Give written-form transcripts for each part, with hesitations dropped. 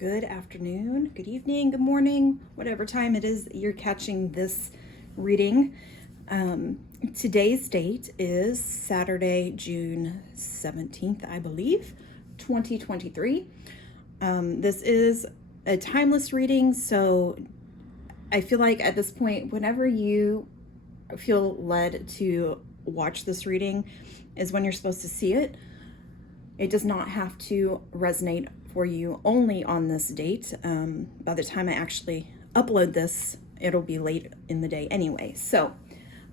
Good afternoon, good evening, good morning, whatever time it is that you're catching this reading. Today's date is Saturday, June 17th, I believe, 2023. This is a timeless reading, so I feel like at this point, whenever you feel led to watch this reading is when you're supposed to see it. It does not have to resonate for you only on this date. By the time I actually upload this, it'll be late in the day anyway. So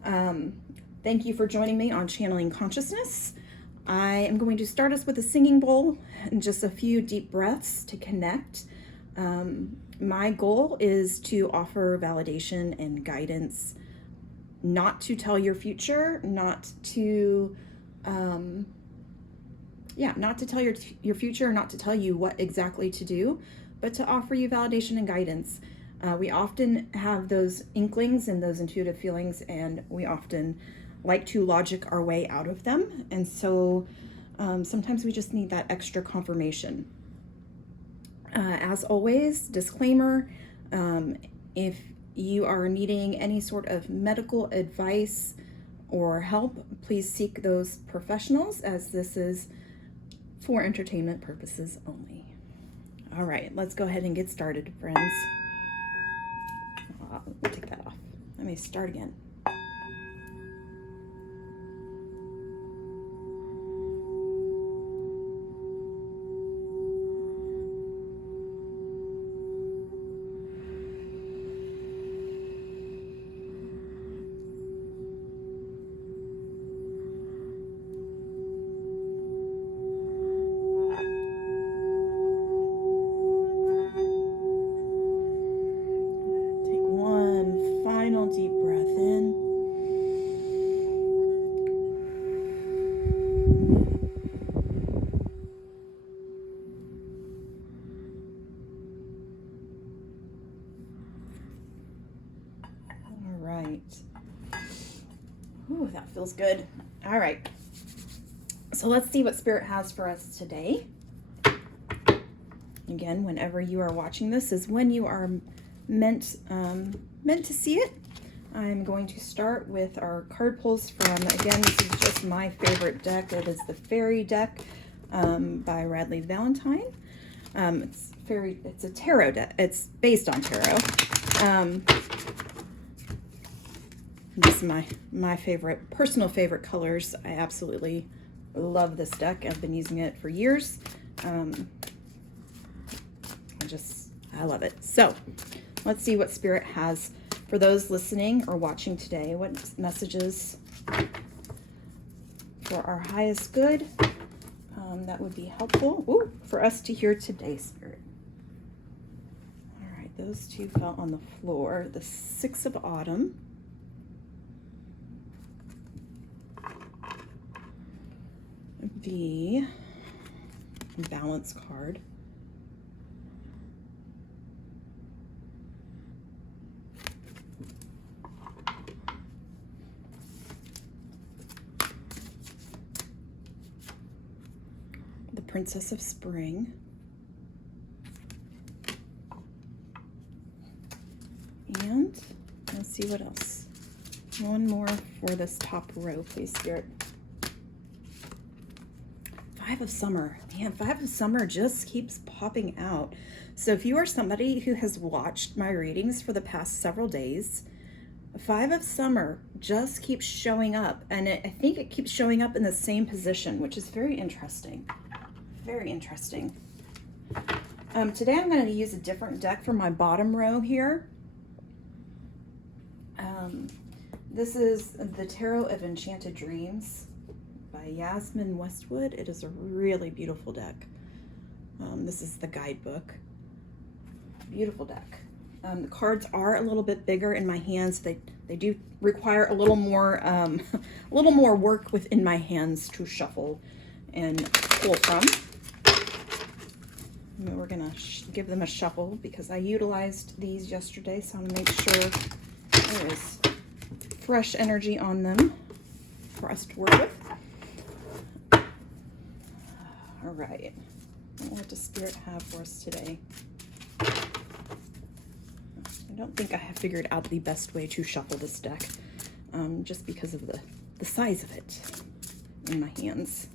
thank you for joining me on Channeling Consciousness. I am going to start us with a singing bowl and just a few deep breaths to connect. My goal is to offer validation and guidance, not to tell your future, not to not to tell your future, not to tell you what exactly to do, but to offer you validation and guidance. We often have those inklings and those intuitive feelings, and we often like to logic our way out of them. And so sometimes we just need that extra confirmation. As always, disclaimer, if you are needing any sort of medical advice or help, please seek those professionals, as this is for entertainment purposes only. All right, let's go ahead and get started, friends. We'll take that off. Let me start again. Deep breath in. All right. Ooh, that feels good. All right. So let's see what Spirit has for us today. Again, whenever you are watching this is when you are meant to see it. I'm going to start with our card pulls from, again, this is just my favorite deck. It is the Fairy deck by Radleigh Valentine. It's a tarot deck. It's based on tarot. This is my favorite, personal favorite colors. I absolutely love this deck. I've been using it for years. I love it. So let's see what Spirit has for those listening or watching today. What messages for our highest good that would be helpful for us to hear today, Spirit. All right, those two fell on the floor. The Six of Autumn. The Balance card. Princess of Spring, and let's see what else. One more for this top row, please, Spirit. Five of Summer. Man, Five of Summer just keeps popping out. So if you are somebody who has watched my readings for the past several days, Five of Summer just keeps showing up, and I think it keeps showing up in the same position, which is very interesting. Very interesting. Today I'm going to use a different deck for my bottom row here. This is the Tarot of Enchanted Dreams by Yasmin Westwood. It is a really beautiful deck. This is the guidebook. Beautiful deck. The cards are a little bit bigger in my hands. They do require a little more work within my hands to shuffle and pull from. We're gonna give them a shuffle because I utilized these yesterday, so I'm gonna make sure there is fresh energy on them for us to work with. All right, what does Spirit have for us today? don't think I have figured out the best way to shuffle this deck, just because of the size of it in my hands.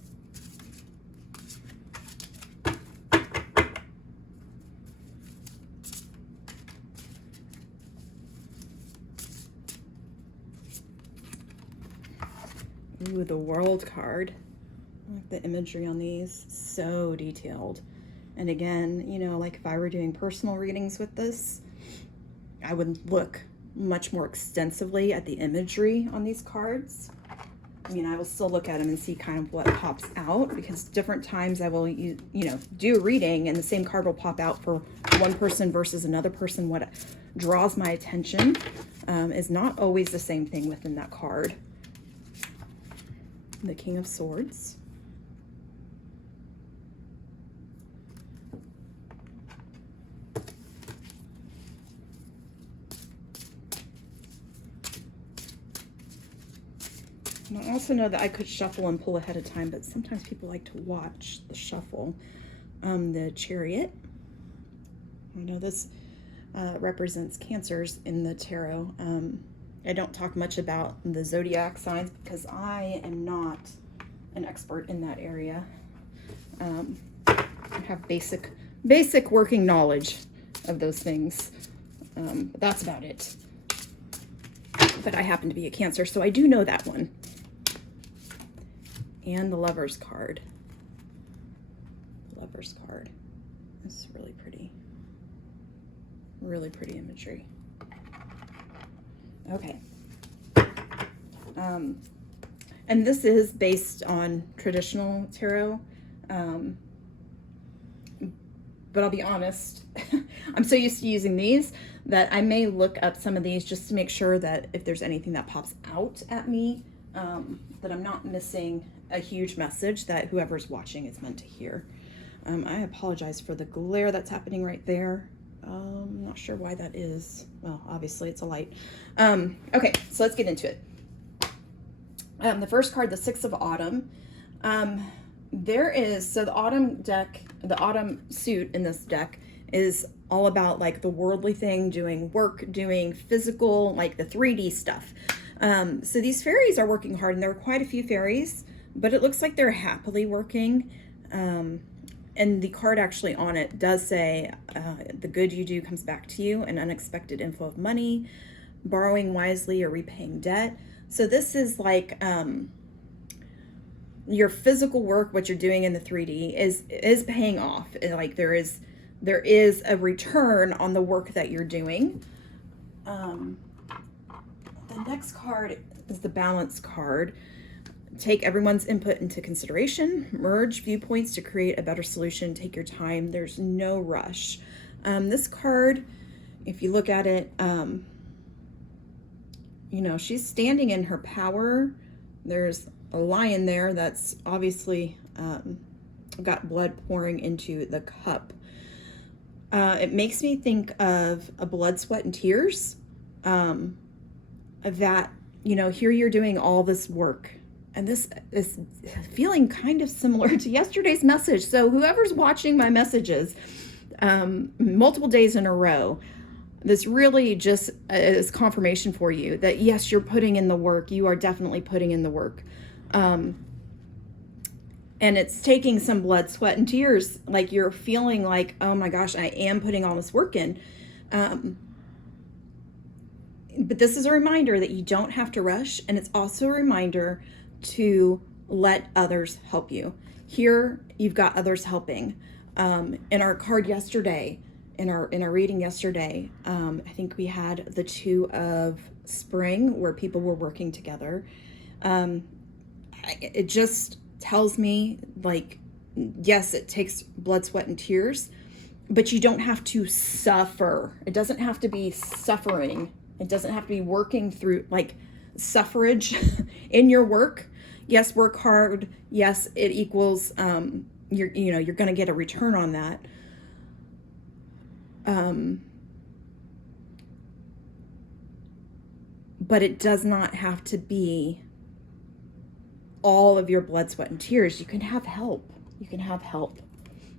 Ooh, the World card. I like the imagery on these, so detailed. And again, you know, like if I were doing personal readings with this, I would look much more extensively at the imagery on these cards. I mean, I will still look at them and see kind of what pops out, because different times I will, you know, do a reading and the same card will pop out for one person versus another person. What draws my attention is not always the same thing within that card. The King of Swords. And I also know that I could shuffle and pull ahead of time, but sometimes people like to watch the shuffle. The Chariot. I know this represents Cancers in the tarot. I don't talk much about the zodiac signs because I am not an expert in that area. I have basic working knowledge of those things. But that's about it. But I happen to be a Cancer, so I do know that one. And the Lover's card. The Lover's card. This is really pretty. Really pretty imagery. Okay. And this is based on traditional tarot. But I'll be honest, I'm so used to using these that I may look up some of these just to make sure that if there's anything that pops out at me, that I'm not missing a huge message that whoever's watching is meant to hear. I apologize for the glare that's happening right there. I'm not sure why that is. Well, obviously it's a light. Okay, so let's get into it. The first card, the Six of Autumn. So the Autumn deck, the Autumn suit in this deck is all about like the worldly thing, doing work, doing physical, like the 3D stuff. So these fairies are working hard, and there are quite a few fairies, but it looks like they're happily working. And the card actually on it does say, the good you do comes back to you, an unexpected inflow of money, borrowing wisely or repaying debt. So this is like your physical work, what you're doing in the 3D is paying off. Like there is a return on the work that you're doing. The next card is the Balance card. Take everyone's input into consideration, merge viewpoints to create a better solution, take your time, there's no rush. This card, if you look at it, you know, she's standing in her power. There's a lion there that's obviously got blood pouring into the cup. It makes me think of a Blood, Sweat, and Tears. That, you know, here you're doing all this work. And this is feeling kind of similar to yesterday's message. So whoever's watching my messages multiple days in a row, this really just is confirmation for you that yes, you're putting in the work. You are definitely putting in the work. And it's taking some blood, sweat, and tears. Like you're feeling like, oh my gosh, I am putting all this work in. But this is a reminder that you don't have to rush. And it's also a reminder to let others help you. Here, you've got others helping. In our card yesterday, in our reading yesterday, I think we had the Two of Spring where people were working together. It just tells me like, yes, it takes blood, sweat, and tears, but you don't have to suffer. It doesn't have to be suffering. It doesn't have to be working through like suffrage in your work. Yes, work hard. Yes, it equals you're going to get a return on that. But it does not have to be all of your blood, sweat, and tears. You can have help. You can have help.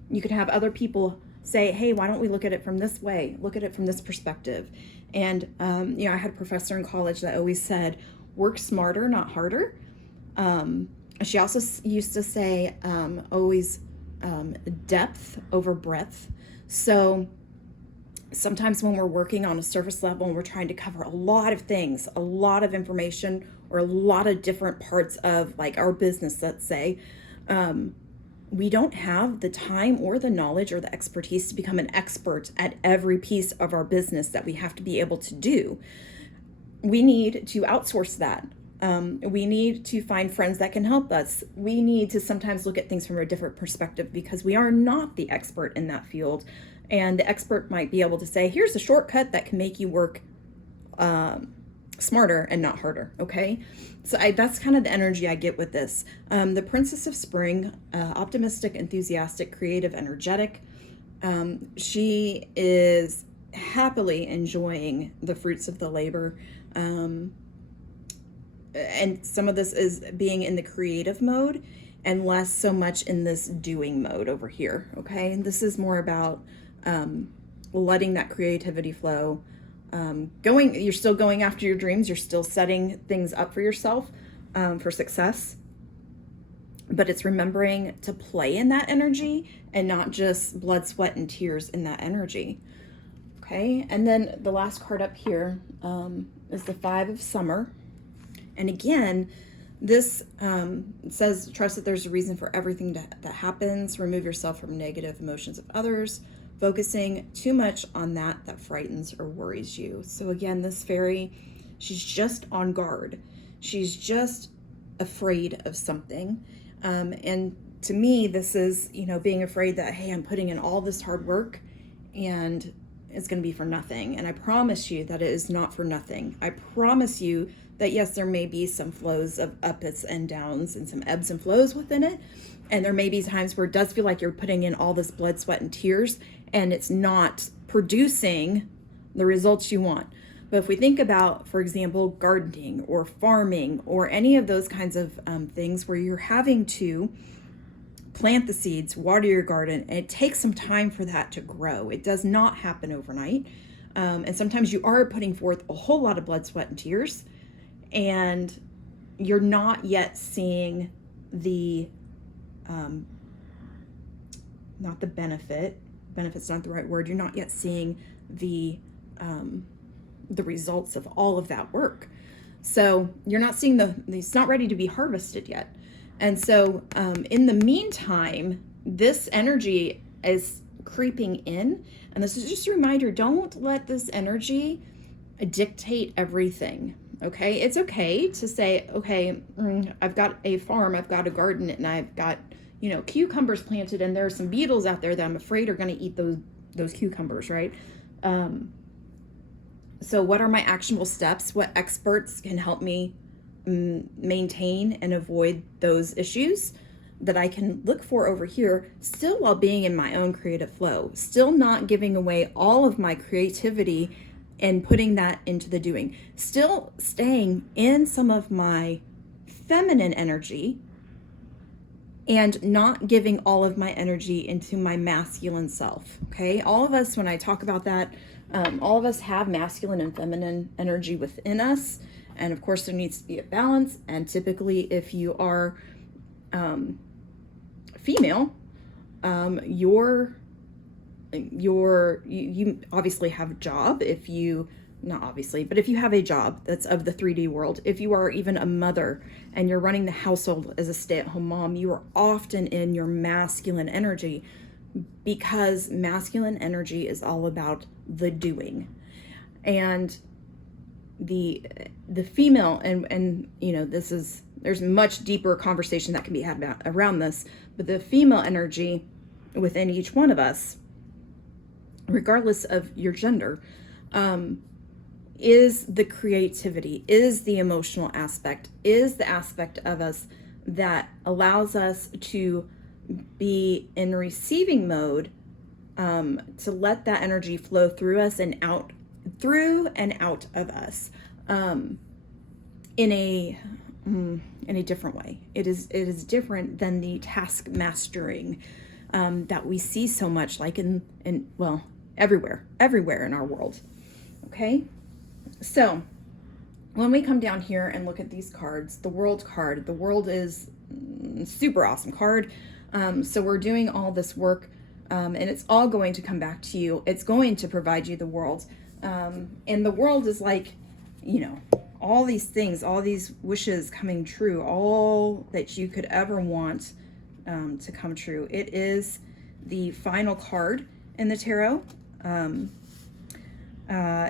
You can have other people say, hey, why don't we look at it from this way? Look at it from this perspective. And, I had a professor in college that always said, work smarter, not harder. She also used to say, always depth over breadth. So sometimes when we're working on a surface level and we're trying to cover a lot of things, a lot of information, or a lot of different parts of like our business, let's say, we don't have the time or the knowledge or the expertise to become an expert at every piece of our business that we have to be able to do. We need to outsource that. We need to find friends that can help us. We need to sometimes look at things from a different perspective because we are not the expert in that field. And the expert might be able to say, here's a shortcut that can make you work smarter and not harder, okay? So that's kind of the energy I get with this. The Princess of Spring, optimistic, enthusiastic, creative, energetic. She is happily enjoying the fruits of the labor. And some of this is being in the creative mode and less so much in this doing mode over here, okay? And this is more about letting that creativity flow. You're still going after your dreams. You're still setting things up for yourself for success. But it's remembering to play in that energy and not just blood, sweat, and tears in that energy. Okay, and then the last card up here is the Five of Summer. And again, this says, trust that there's a reason for everything that happens. Remove yourself from negative emotions of others. Focusing too much on that frightens or worries you. So again, this fairy, she's just on guard. She's just afraid of something. And to me, this is, being afraid that, hey, I'm putting in all this hard work and it's going to be for nothing. And I promise you that it is not for nothing. I promise you that, yes, there may be some flows of ups and downs and some ebbs and flows within it. And there may be times where it does feel like you're putting in all this blood, sweat, and tears, and it's not producing the results you want. But if we think about, for example, gardening or farming or any of those kinds of things where you're having to plant the seeds, water your garden, and it takes some time for that to grow. It does not happen overnight. And sometimes you are putting forth a whole lot of blood, sweat, and tears, and you're not yet seeing the not the benefit's not the right word. You're not yet seeing the results of all of that work. So you're not seeing it's not ready to be harvested yet. And so in the meantime, this energy is creeping in. And this is just a reminder, don't let this energy dictate everything. Okay. It's okay to say, okay, I've got a farm, I've got a garden, and I've got, cucumbers planted, and there are some beetles out there that I'm afraid are going to eat those cucumbers, right? So what are my actionable steps? What experts can help me maintain and avoid those issues that I can look for over here, still while being in my own creative flow, still not giving away all of my creativity and putting that into the doing, still staying in some of my feminine energy and not giving all of my energy into my masculine self. Okay, all of us, when I talk about that, all of us have masculine and feminine energy within us, and of course there needs to be a balance. And typically, if you are female, you obviously have a job. If you have a job that's of the 3D world, if you are even a mother and you're running the household as a stay-at-home mom, you are often in your masculine energy, because masculine energy is all about the doing. And the female, and there's much deeper conversation that can be had around this, but the female energy within each one of us, regardless of your gender, is the creativity, is the emotional aspect, is the aspect of us that allows us to be in receiving mode, to let that energy flow through us and out of us, in a different way. It is different than the task mastering that we see so much, like well, everywhere in our world. Okay, so when we come down here and look at these cards, the World card, the World is super awesome card. So we're doing all this work, and it's all going to come back to you. It's going to provide you the world. And the world is like, all these things, all these wishes coming true, all that you could ever want to come true. It is the final card in the tarot.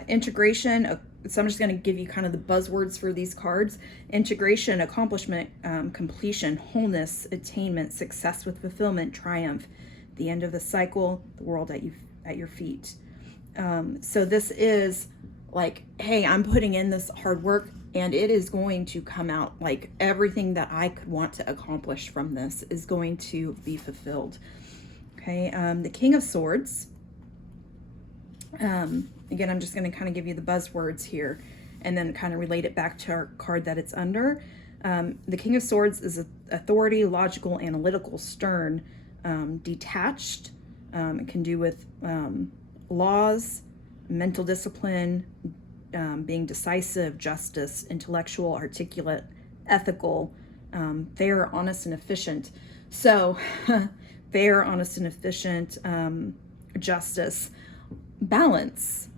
Integration. So I'm just going to give you kind of the buzzwords for these cards: integration, accomplishment, completion, wholeness, attainment, success with fulfillment, triumph, the end of the cycle, the world at your feet. So this is like, hey, I'm putting in this hard work and it is going to come out. Like everything that I could want to accomplish from this is going to be fulfilled. Okay, the King of Swords. Again, I'm just going to kind of give you the buzzwords here and then kind of relate it back to our card that it's under. The King of Swords is authority, logical, analytical, stern, detached. It can do with laws, mental discipline, being decisive, justice, intellectual, articulate, ethical, fair, honest, and efficient. So fair, honest, and efficient, justice, balance.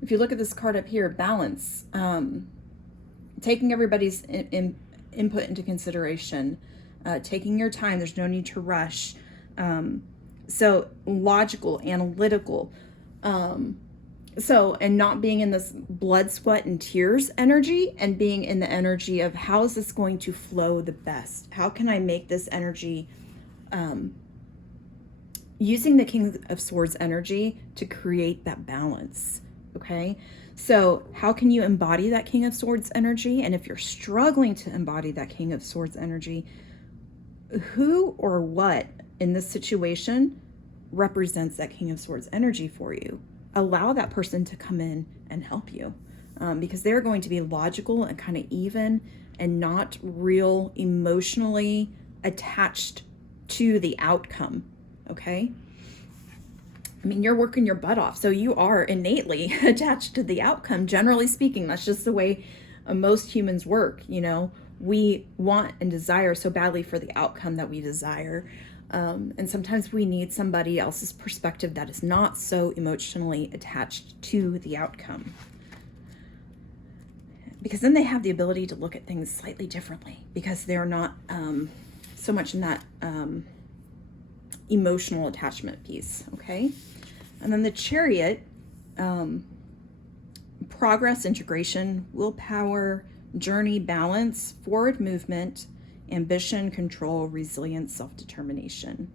If you look at this card up here, balance, taking everybody's input into consideration, taking your time. There's no need to rush. So logical, analytical, and not being in this blood, sweat, and tears energy, and being in the energy of how is this going to flow the best? How can I make this energy, using the King of Swords energy to create that balance. Okay, so how can you embody that King of Swords energy? And if you're struggling to embody that King of Swords energy, who or what in this situation represents that King of Swords energy for you? Allow that person to come in and help you, because they're going to be logical and kind of even and not real emotionally attached to the outcome. Okay, I mean, you're working your butt off, so you are innately attached to the outcome. Generally speaking, that's just the way most humans work. We want and desire so badly for the outcome that we desire. And sometimes we need somebody else's perspective that is not so emotionally attached to the outcome. Because then they have the ability to look at things slightly differently, because they're not so much in that emotional attachment piece, okay? And then the Chariot, progress, integration, willpower, journey, balance, forward movement, ambition, control, resilience, self-determination.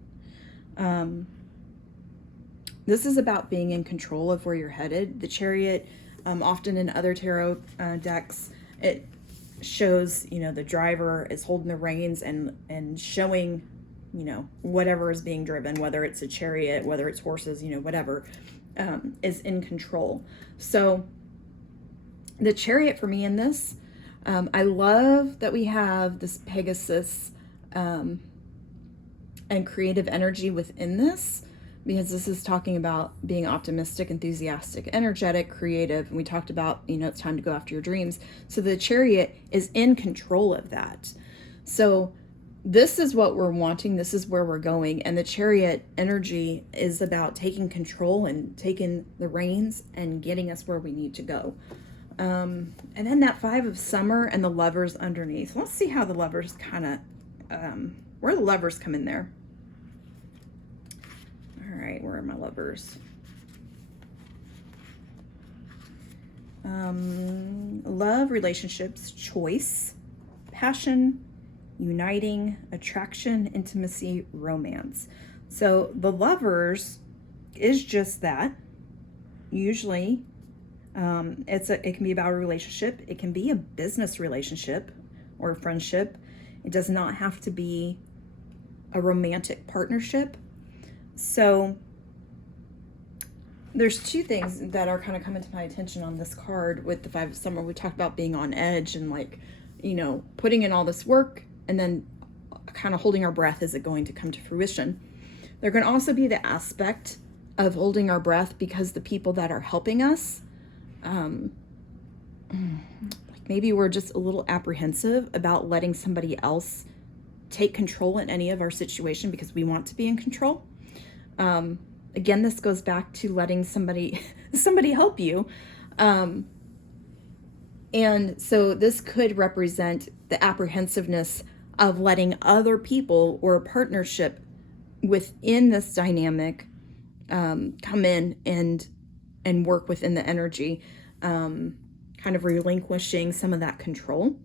This is about being in control of where you're headed. The Chariot, often in other tarot decks, it shows, the driver is holding the reins and showing, whatever is being driven, whether it's a chariot, whether it's horses, whatever, is in control. So the Chariot for me in this, I love that we have this Pegasus and creative energy within this, because this is talking about being optimistic, enthusiastic, energetic, creative. And we talked about, it's time to go after your dreams. So the Chariot is in control of that. So this is what we're wanting. This is where we're going. And the Chariot energy is about taking control and taking the reins and getting us where we need to go. And then that Five of Summer and the Lovers underneath. Let's see how the Lovers kind of, where the Lovers come in there. All right, where are my Lovers? Love, relationships, choice, passion, uniting, attraction, intimacy, romance. So the Lovers is just that. Usually, it can be about a relationship. It can be a business relationship or a friendship. It does not have to be a romantic partnership. So there's two things that are kind of coming to my attention on this card with the Five of Summer. We talked about being on edge and putting in all this work and then kind of holding our breath. Is it going to come to fruition? There can also be the aspect of holding our breath because the people that are helping us, like maybe we're just a little apprehensive about letting somebody else take control in any of our situation because we want to be in control. Again, this goes back to letting somebody help you. And so this could represent the apprehensiveness of letting other people or a partnership within this dynamic come in and work within the energy, kind of relinquishing some of that control.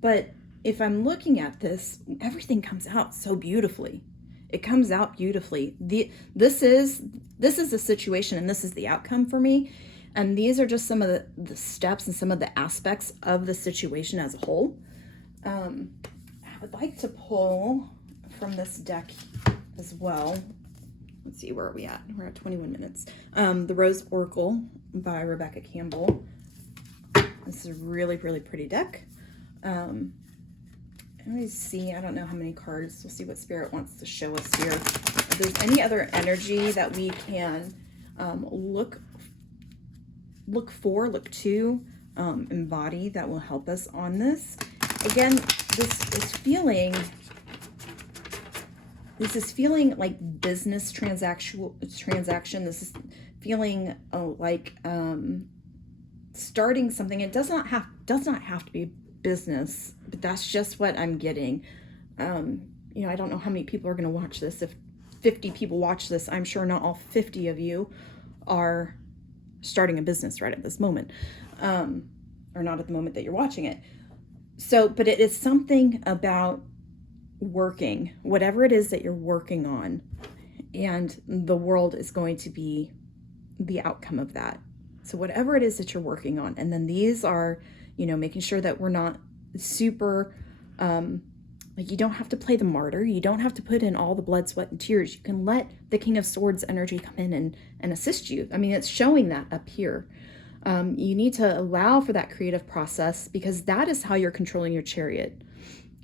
But if I'm looking at this, everything comes out so beautifully. It comes out beautifully. This is a situation, and this is the outcome for me. And these are just some of the steps and some of the aspects of the situation as a whole. I would like to pull from this deck as well. Let's see, where are we at? We're at 21 minutes. The Rose Oracle by Rebecca Campbell. This is a really, really pretty deck. Let me see, I don't know how many cards. We'll see what Spirit wants to show us here. If there's any other energy that we can look to, embody that will help us on this. Again, this is feeling like business transaction. This is feeling like starting something. It does not have to be business, but that's just what I'm getting. I don't know how many people are going to watch this. If 50 people watch this, I'm sure not all 50 of you are starting a business right at this moment, or not at the moment that you're watching it. So, but it is something about working, whatever it is that you're working on, and the world is going to be the outcome of that. So whatever it is that you're working on, and then these are, making sure that we're not super, like you don't have to play the martyr. You don't have to put in all the blood, sweat, and tears. You can let the King of Swords energy come in and assist you. I mean, it's showing that up here. You need to allow for that creative process because that is how you're controlling your chariot.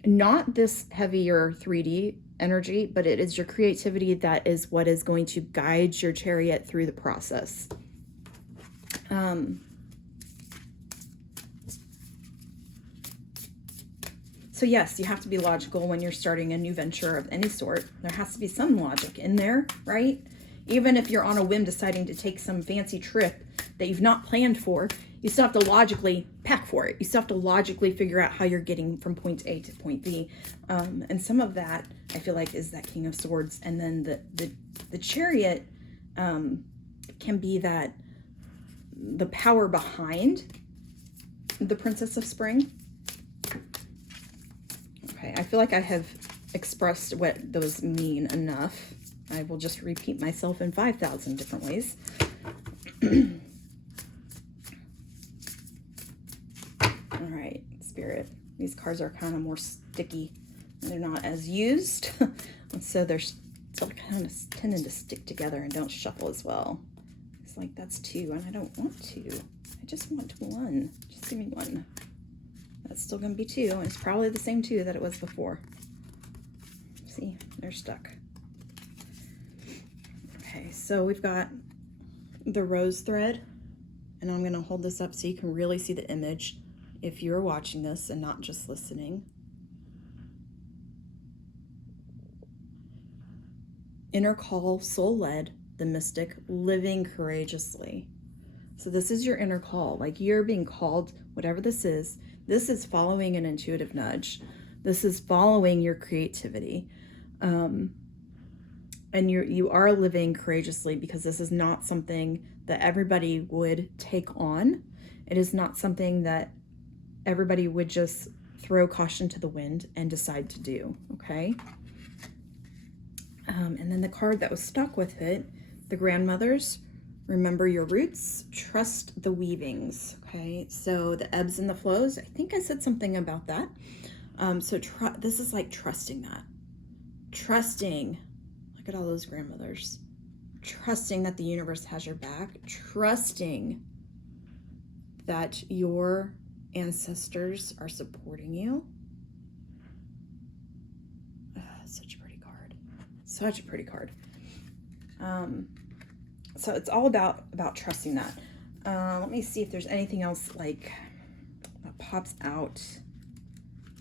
Not this heavier 3D energy, but it is your creativity that is what is going to guide your chariot through the process. So yes, you have to be logical when you're starting a new venture of any sort. There has to be some logic in there, right? Even if you're on a whim deciding to take some fancy trip that you've not planned for, you still have to logically pack for it. You still have to logically figure out how you're getting from point A to point B. And some of that, I feel like, is that King of Swords. And then the Chariot can be that the power behind the Princess of Spring. Okay, I feel like I have expressed what those mean enough. I will just repeat myself in 5,000 different ways. All right, Spirit. These cards are kind of more sticky. They're not as used. And so they're still kind of tending to stick together and don't shuffle as well. It's like, that's two, and I don't want two. I just want one. Just give me one. That's still going to be two, and it's probably the same two that it was before. See, they're stuck. Okay, so we've got the rose thread, and I'm going to hold this up so you can really see the image if you're watching this and not just listening. Inner call, soul-led, the mystic, living courageously. So this is your inner call, like you're being called, whatever this is. This is following an intuitive nudge. This is following your creativity. And you are living courageously because this is not something that everybody would take on. It is not something that everybody would just throw caution to the wind and decide to do, okay? And then the card that was stuck with it, the grandmothers, remember your roots, trust the weavings, okay? So the ebbs and the flows, I think I said something about that. So this is like trusting that. Trusting, look at all those grandmothers. Trusting that the universe has your back. Trusting that your ancestors are supporting you. Such a pretty card. So it's all about trusting that. Let me see if there's anything else like that pops out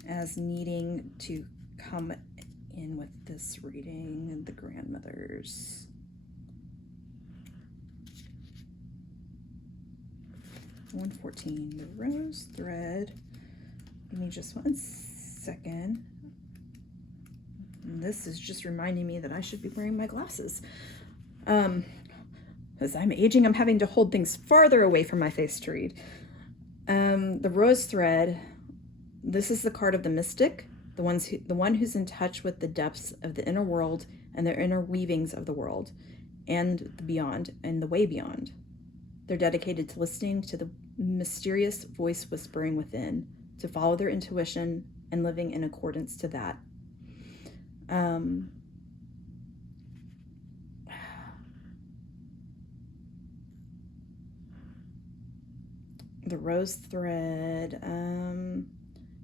as needing to come in with this reading. And the grandmothers. $114, the rose thread. Give me just 1 second. And this is just reminding me that I should be wearing my glasses. As I'm aging, I'm having to hold things farther away from my face to read. The rose thread, this is the card of the mystic, the one who's in touch with the depths of the inner world and the inner weavings of the world and the beyond and the way beyond. They're dedicated to listening to the mysterious voice whispering within, to follow their intuition and living in accordance to that. The rose thread,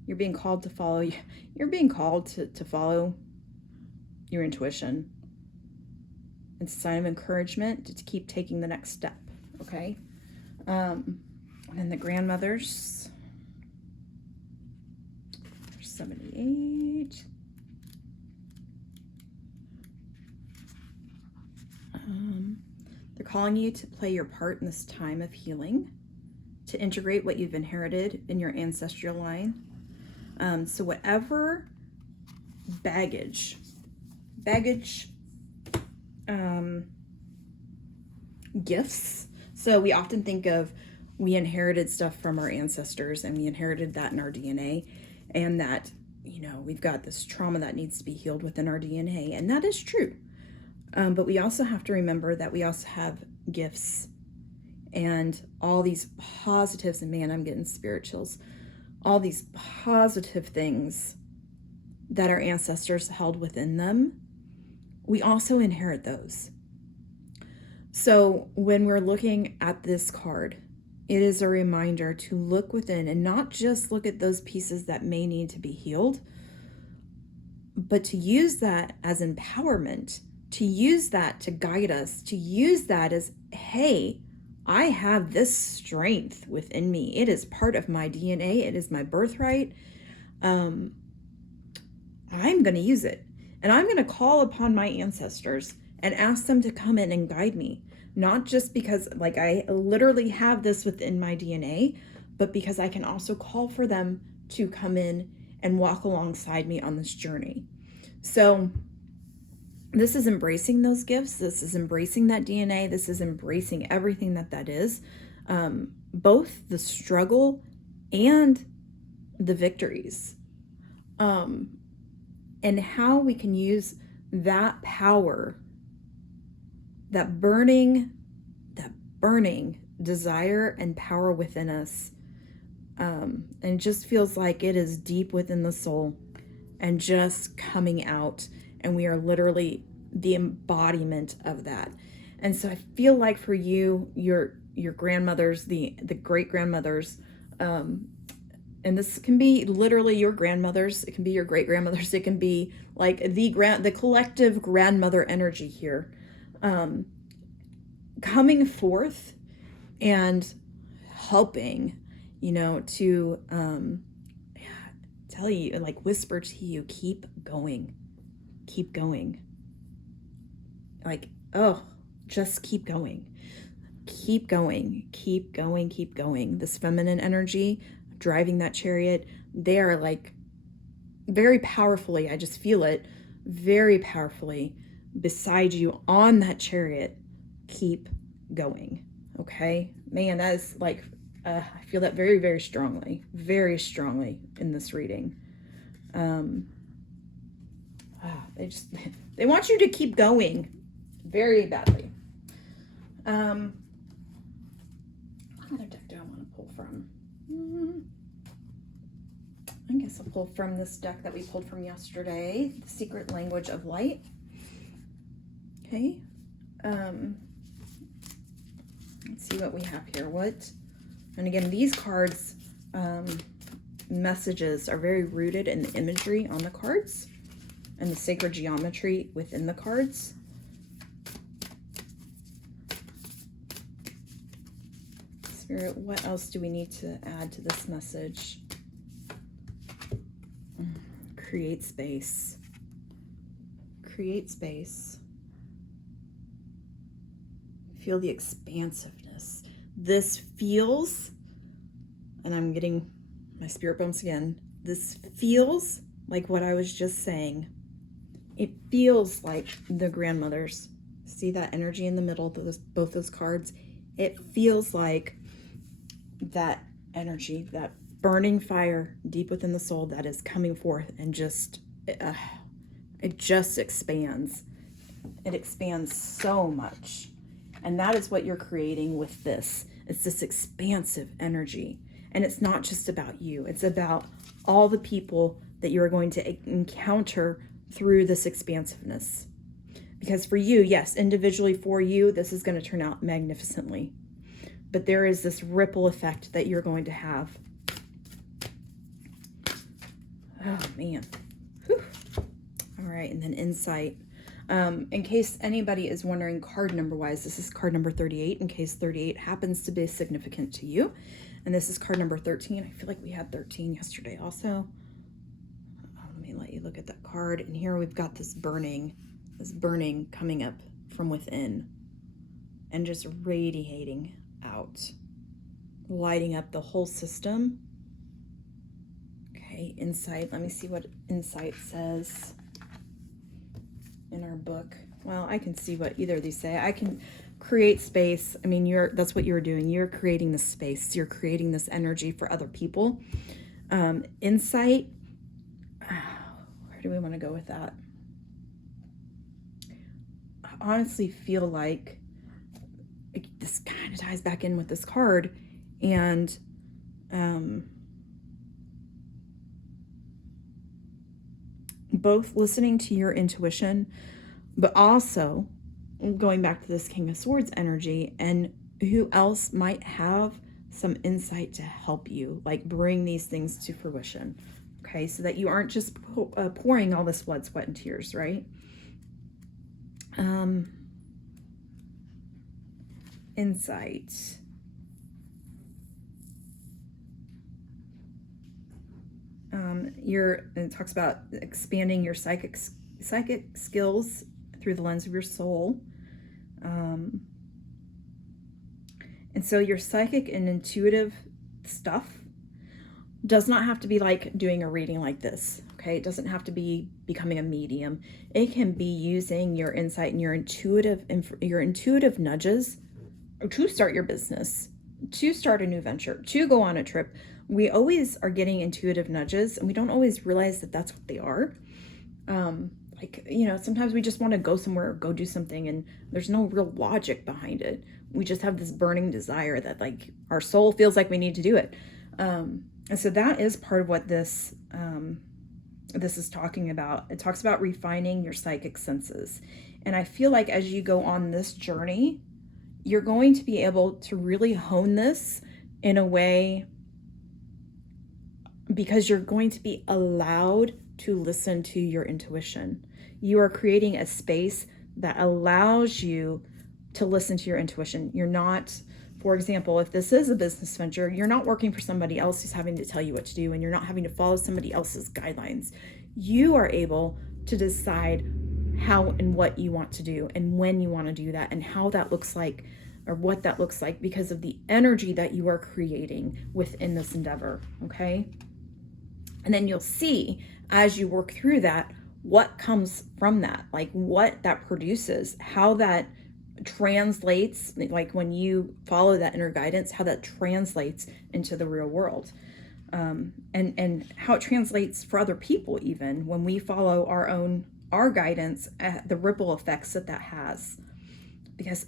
you're being called to follow, you're being called to follow your intuition. It's a sign of encouragement to keep taking the next step, okay? And then the grandmothers, 78. They're calling you to play your part in this time of healing, to integrate what you've inherited in your ancestral line. So whatever baggage, gifts. So we often think of, we inherited stuff from our ancestors and we inherited that in our DNA, and that, you know, we've got this trauma that needs to be healed within our DNA. And that is true. But we also have to remember that we also have gifts and all these positives, and man, I'm getting spirit chills, all these positive things that our ancestors held within them. We also inherit those. So when we're looking at this card, it is a reminder to look within and not just look at those pieces that may need to be healed, but to use that as empowerment, to use that to guide us, to use that as, hey, I have this strength within me. It is part of my DNA. It is my birthright. I'm going to use it. And I'm going to call upon my ancestors and ask them to come in and guide me. Not just because like I literally have this within my DNA, but because I can also call for them to come in and walk alongside me on this journey. So this is embracing those gifts. This is embracing that DNA. This is embracing everything that is, both the struggle and the victories, and how we can use that power, that burning desire and power within us. And it just feels like it is deep within the soul and just coming out. And we are literally the embodiment of that. And so I feel like for you, your grandmothers, the great grandmothers, and this can be literally your grandmothers, it can be your great grandmothers, it can be like the collective grandmother energy here, coming forth and helping, you know, to tell you, like whisper to you, keep going. Like, oh, just keep going. Keep going. This feminine energy driving that chariot, they are like very powerfully, I just feel it very powerfully beside you on that chariot. Keep going. Okay, man, that is like, I feel that very, very strongly in this reading. They want you to keep going very badly. What other deck do I want to pull from? I guess I'll pull from this deck that we pulled from yesterday, The Secret Language of Light. Okay. Let's see what we have here. And again, these cards, messages are very rooted in the imagery on the cards. and the sacred geometry within the cards. Spirit, what else do we need to add to this message? Create space. Create space. Feel the expansiveness. This feels, and I'm getting my spirit bumps again, this feels like what I was just saying. It feels like the grandmothers. See that energy in the middle, both those cards? It feels like that energy, that burning fire deep within the soul that is coming forth, and just, it just expands. It expands so much. And that is what you're creating with this. It's this expansive energy. And it's not just about you. It's about all the people that you are going to encounter through this expansiveness. Because for you, yes, individually for you, this is going to turn out magnificently. But there is this ripple effect that you're going to have. Oh, man. Whew. All right, and then insight. In case anybody is wondering card number wise, this is card number 38, in case 38 happens to be significant to you. And this is card number 13. I feel like we had 13 yesterday also. Let me let you look at that card. And here we've got this burning coming up from within and just radiating out, lighting up the whole system. Okay, insight. Let me see what insight says in our book. Well, I can see what either of these say. I can create space. I mean, that's what you're doing. You're creating this space. You're creating this energy for other people. Insight. Where do we want to go with that? I honestly feel like this kind of ties back in with this card, and both listening to your intuition, but also going back to this King of Swords energy, and who else might have some insight to help you, like bring these things to fruition. Okay, so that you aren't just pouring all this blood, sweat, and tears, right? Insight. It talks about expanding your psychic skills through the lens of your soul. And so your psychic and intuitive stuff does not have to be like doing a reading like this. Okay, it doesn't have to be becoming a medium. It can be using your insight and your intuitive nudges to start your business, to start a new venture, to go on a trip. We always are getting intuitive nudges, and we don't always realize that that's what they are. Sometimes we just want to go somewhere or go do something, and there's no real logic behind it. We just have this burning desire that like our soul feels like we need to do it. And so that is part of what this is talking about. It talks about refining your psychic senses. And I feel like as you go on this journey, you're going to be able to really hone this in a way, because you're going to be allowed to listen to your intuition. You are creating a space that allows you to listen to your intuition. You're not, for example, if this is a business venture, you're not working for somebody else who's having to tell you what to do, and you're not having to follow somebody else's guidelines. You are able to decide how and what you want to do, and when you want to do that, and how that looks like, or what that looks like, because of the energy that you are creating within this endeavor. Okay. And then you'll see as you work through that, what comes from that, like what that produces, how that translates, like when you follow that inner guidance, how that translates into the real world. And how it translates for other people, even when we follow our guidance, the ripple effects that has. Because,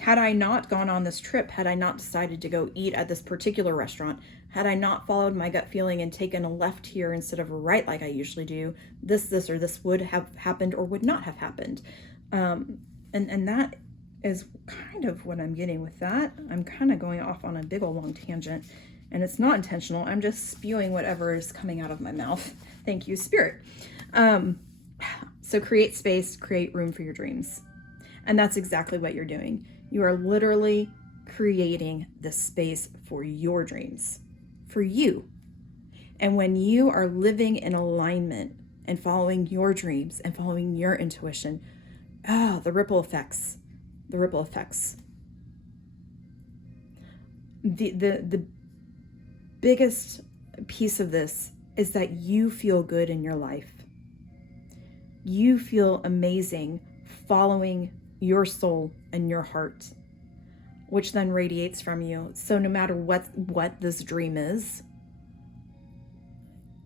had I not gone on this trip, had I not decided to go eat at this particular restaurant, had I not followed my gut feeling and taken a left here instead of a right like I usually do, this or this would have happened or would not have happened. And that is kind of what I'm getting with that. I'm kind of going off on a big old long tangent, and it's not intentional. I'm just spewing whatever is coming out of my mouth Thank you, Spirit. So create space, create room for your dreams. And that's exactly what you're doing. You are literally creating the space for your dreams, for you. And when you are living in alignment and following your dreams and following your intuition, the ripple effects. The biggest piece of this is that you feel good in your life. You feel amazing following your soul and your heart, which then radiates from you. So no matter what this dream is,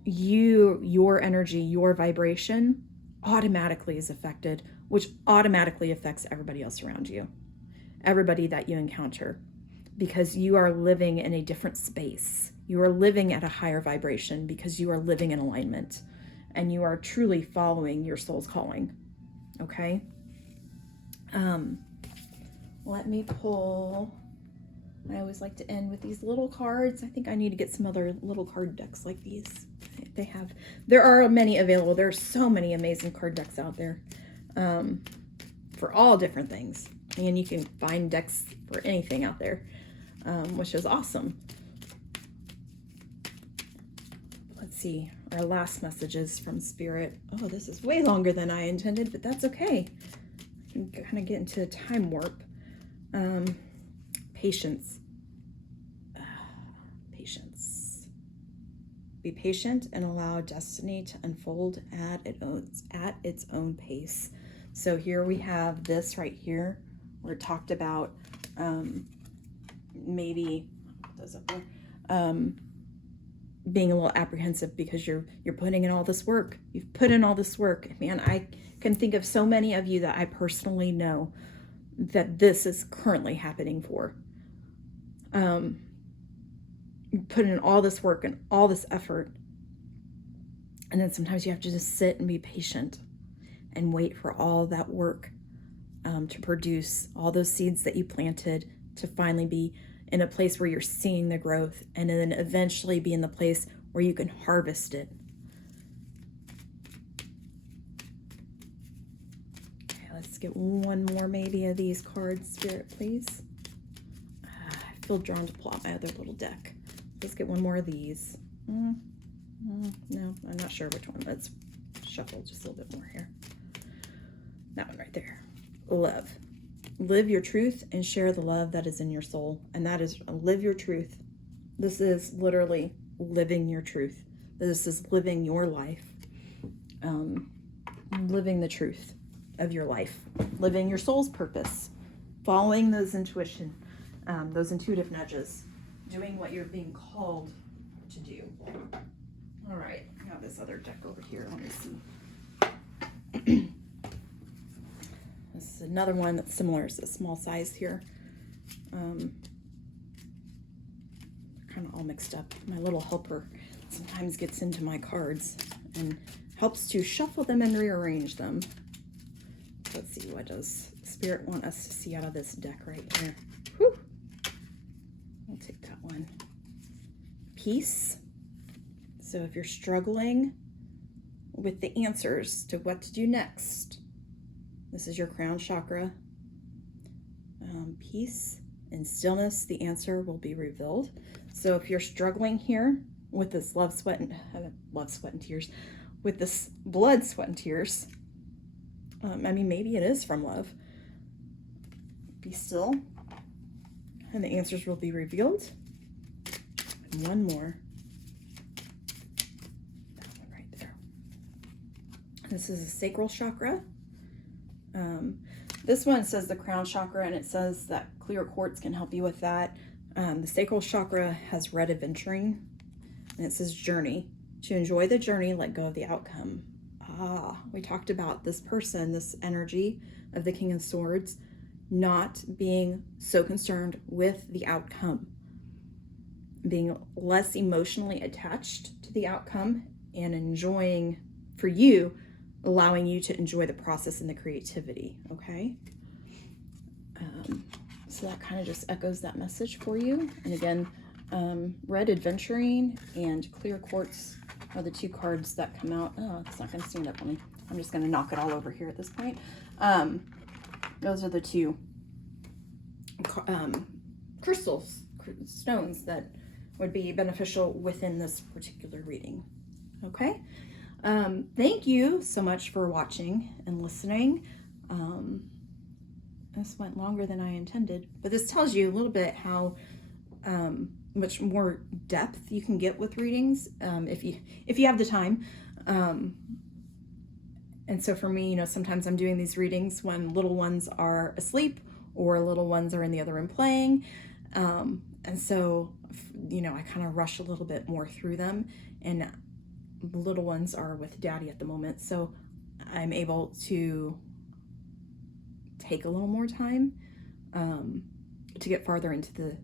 your energy, your vibration automatically is affected, which automatically affects everybody else around you, everybody that you encounter, because you are living in a different space. You are living at a higher vibration because you are living in alignment and you are truly following your soul's calling. Okay? Let me pull. I always like to end with these little cards. I think I need to get some other little card decks like these. There are many available. There are so many amazing card decks out there for all different things. And you can find decks for anything out there, which is awesome. Let's see. Our last messages from Spirit. Oh, this is way longer than I intended, but that's okay. I can kind of get into a time warp. Patience. Patience. Be patient and allow destiny to unfold at its own pace. So here we have this right here where it talked about maybe those up there, being a little apprehensive because you're putting in all this work. You've put in all this work. Man, I can think of so many of you that I personally know that this is currently happening for. Put in all this work and all this effort, and then sometimes you have to just sit and be patient and wait for all that work to produce all those seeds that you planted to finally be in a place where you're seeing the growth, and then eventually be in the place where you can harvest it. Okay, let's get one more maybe of these cards, Spirit, please. I feel drawn to pull out my other little deck. Let's get one more of these. No, I'm not sure which one. Let's shuffle just a little bit more here. That one right there. Love. Live your truth and share the love that is in your soul. And that is live your truth. This is literally living your truth. This is living your life. Living the truth of your life. Living your soul's purpose. Following those intuitive nudges. Doing what you're being called to do. All right, I got this other deck over here. Let me see. This is another one that's similar. It's a small size here. Kind of all mixed up. My little helper sometimes gets into my cards and helps to shuffle them and rearrange them. Let's see, what does Spirit want us to see out of this deck right here? Whew. I'll take that one. Peace. So if you're struggling with the answers to what to do next, this is your crown chakra. Peace and stillness, the answer will be revealed. So if you're struggling here with this blood, sweat, and tears, I mean, maybe it is from love. Be still, and the answers will be revealed. And one more. That one right there. This is a sacral chakra. This one says the crown chakra, and it says that clear quartz can help you with that. The sacral chakra has red aventurine, and it says journey. To enjoy the journey, let go of the outcome. We talked about this person, this energy of the King of Swords, not being so concerned with the outcome, being less emotionally attached to the outcome, and enjoying, for you, allowing you to enjoy the process and the creativity, okay? So that kind of just echoes that message for you. And again, red aventurine and clear quartz are the two cards that come out. Oh, it's not going to stand up on me. I'm just going to knock it all over here at this point. Those are the two stones that would be beneficial within this particular reading. Okay. Thank you so much for watching and listening. This went longer than I intended, but this tells you a little bit how much more depth you can get with readings if you have the time. And so for me, you know, sometimes I'm doing these readings when little ones are asleep or little ones are in the other room playing. And so, you know, I kind of rush a little bit more through them, and the little ones are with Daddy at the moment. So I'm able to take a little more time to get farther into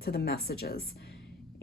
the messages.